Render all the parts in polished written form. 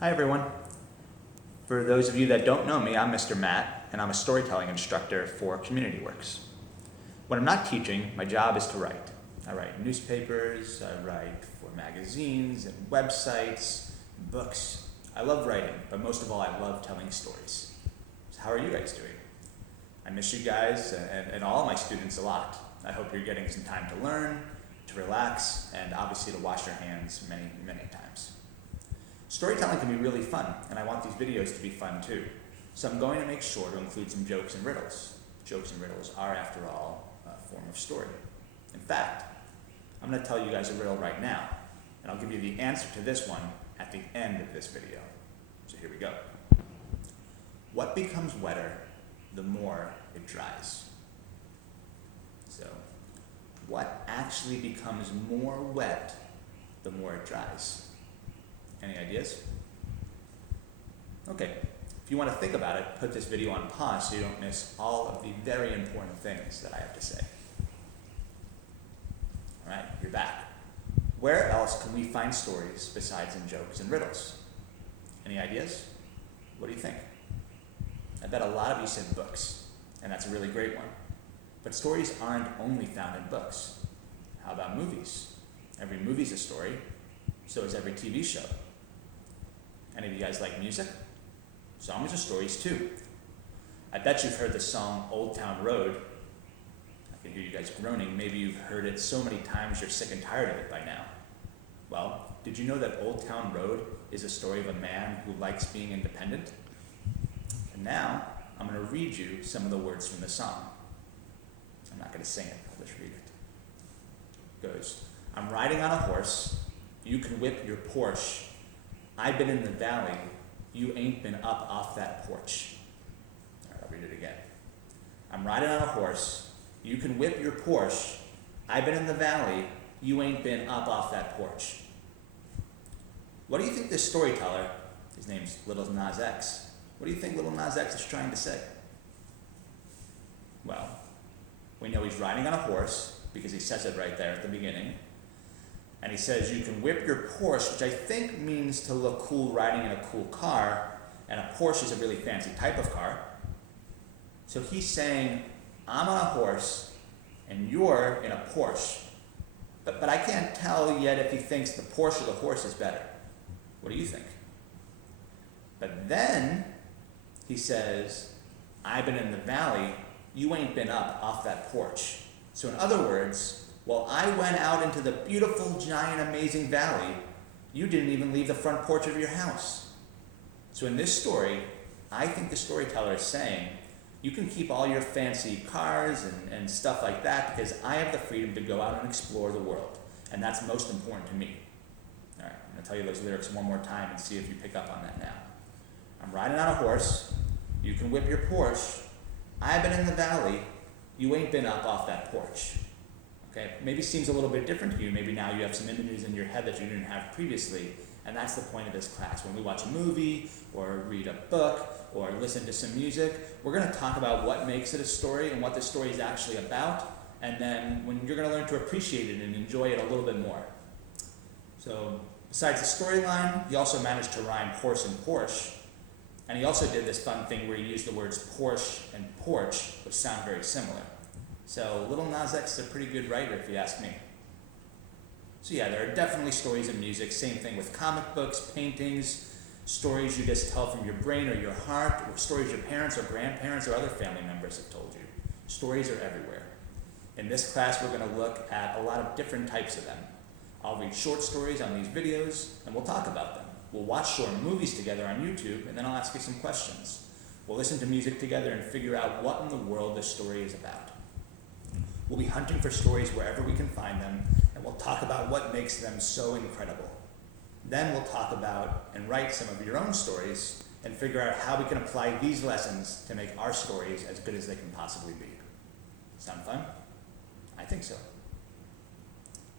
Hi everyone. For those of you that don't know me, I'm Mr. Matt, and I'm a storytelling instructor for CommunityWorks. When I'm not teaching, my job is to write. I write newspapers, I write for magazines and websites, books. I love writing, but most of all, I love telling stories. So how are you guys doing? I miss you guys and all my students a lot. I hope you're getting some time to learn, to relax, and obviously to wash your hands many, many times. Storytelling can be really fun, and I want these videos to be fun too. So I'm going to make sure to include some jokes and riddles. Jokes and riddles are, after all, a form of story. In fact, I'm going to tell you guys a riddle right now, and I'll give you the answer to this one at the end of this video. So here we go. What becomes wetter the more it dries? So, what actually becomes more wet the more it dries? Any ideas? Okay, if you want to think about it, put this video on pause so you don't miss all of the very important things that I have to say. All right, you're back. Where else can we find stories besides in jokes and riddles? Any ideas? What do you think? I bet a lot of you said books, and that's a really great one. But stories aren't only found in books. How about movies? Every movie's a story, so is every TV show. Any of you guys like music? Songs are stories too. I bet you've heard the song Old Town Road. I can hear you guys groaning. Maybe you've heard it so many times you're sick and tired of it by now. Well, did you know that Old Town Road is a story of a man who likes being independent? And now, I'm going to read you some of the words from the song. I'm not going to sing it, I'll just read it. It goes, I'm riding on a horse, you can whip your Porsche. I've been in the valley, you ain't been up off that porch. All right, I'll read it again. I'm riding on a horse, you can whip your Porsche. I've been in the valley, you ain't been up off that porch. What do you think this storyteller, his name's Little Nas X, what do you think Little Nas X is trying to say? Well, we know he's riding on a horse, because he says it right there at the beginning. And he says you can whip your Porsche, which I think means to look cool riding in a cool car, and a Porsche is a really fancy type of car. So he's saying, I'm on a horse, and you're in a Porsche. But I can't tell yet if he thinks the Porsche or the horse is better. What do you think? But then he says, I've been in the valley, you ain't been up off that porch. So in other words, while I went out into the beautiful, giant, amazing valley, you didn't even leave the front porch of your house. So in this story, I think the storyteller is saying, you can keep all your fancy cars and stuff like that because I have the freedom to go out and explore the world. And that's most important to me. All right, I'm going to tell you those lyrics one more time and see if you pick up on that now. I'm riding on a horse, you can whip your Porsche. I've been in the valley, you ain't been up off that porch. Okay, maybe seems a little bit different to you. Maybe now you have some images in your head that you didn't have previously, and that's the point of this class. When we watch a movie, or read a book, or listen to some music, we're going to talk about what makes it a story and what the story is actually about, and then when you're going to learn to appreciate it and enjoy it a little bit more. So, besides the storyline, he also managed to rhyme horse and Porsche, and he also did this fun thing where he used the words Porsche and porch, which sound very similar. So Little Nas X is a pretty good writer if you ask me. So yeah, there are definitely stories in music. Same thing with comic books, paintings, stories you just tell from your brain or your heart, or stories your parents or grandparents or other family members have told you. Stories are everywhere. In this class, we're going to look at a lot of different types of them. I'll read short stories on these videos, and we'll talk about them. We'll watch short movies together on YouTube, and then I'll ask you some questions. We'll listen to music together and figure out what in the world this story is about. We'll be hunting for stories wherever we can find them, and we'll talk about what makes them so incredible. Then we'll talk about and write some of your own stories and figure out how we can apply these lessons to make our stories as good as they can possibly be. Sound fun? I think so.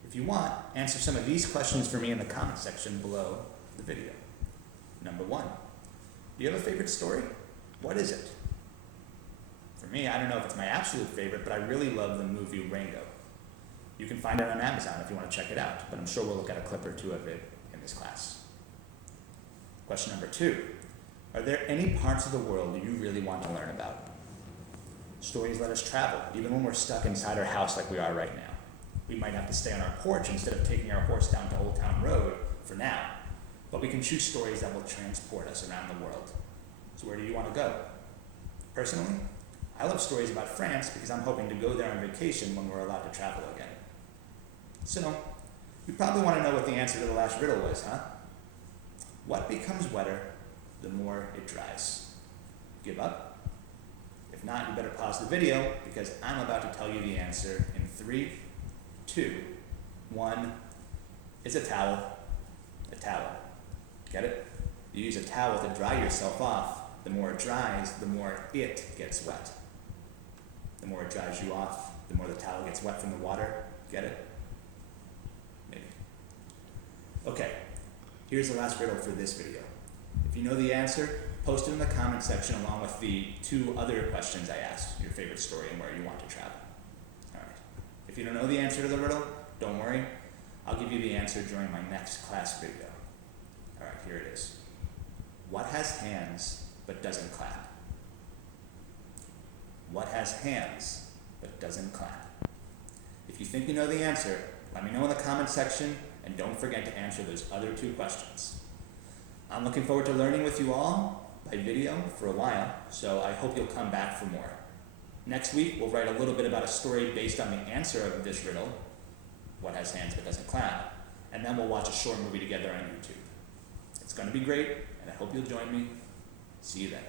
If you want, answer some of these questions for me in the comment section below the video. Number 1, do you have a favorite story? What is it? For me, I don't know if it's my absolute favorite, but I really love the movie Rango. You can find it on Amazon if you want to check it out, but I'm sure we'll look at a clip or two of it in this class. Question number 2. Are there any parts of the world you really want to learn about? Stories let us travel, even when we're stuck inside our house like we are right now. We might have to stay on our porch instead of taking our horse down to Old Town Road for now, but we can choose stories that will transport us around the world. So where do you want to go? Personally, I love stories about France because I'm hoping to go there on vacation when we're allowed to travel again. So, you probably want to know what the answer to the last riddle was, huh? What becomes wetter the more it dries? Give up? If not, you better pause the video because I'm about to tell you the answer in 3, 2, 1. It's a towel. A towel. Get it? You use a towel to dry yourself off. The more it dries, the more it gets wet. The more it dries you off, the more the towel gets wet from the water. Get it? Maybe. Okay, here's the last riddle for this video. If you know the answer, post it in the comment section along with the 2 other questions I asked, your favorite story and where you want to travel. Alright, if you don't know the answer to the riddle, don't worry. I'll give you the answer during my next class video. Alright, here it is. What has hands but doesn't clap? What has hands but doesn't clap? If you think you know the answer, let me know in the comment section and don't forget to answer those other 2 questions. I'm looking forward to learning with you all by video for a while, so I hope you'll come back for more. Next week, we'll write a little bit about a story based on the answer of this riddle, what has hands but doesn't clap, and then we'll watch a short movie together on YouTube. It's going to be great, and I hope you'll join me. See you then.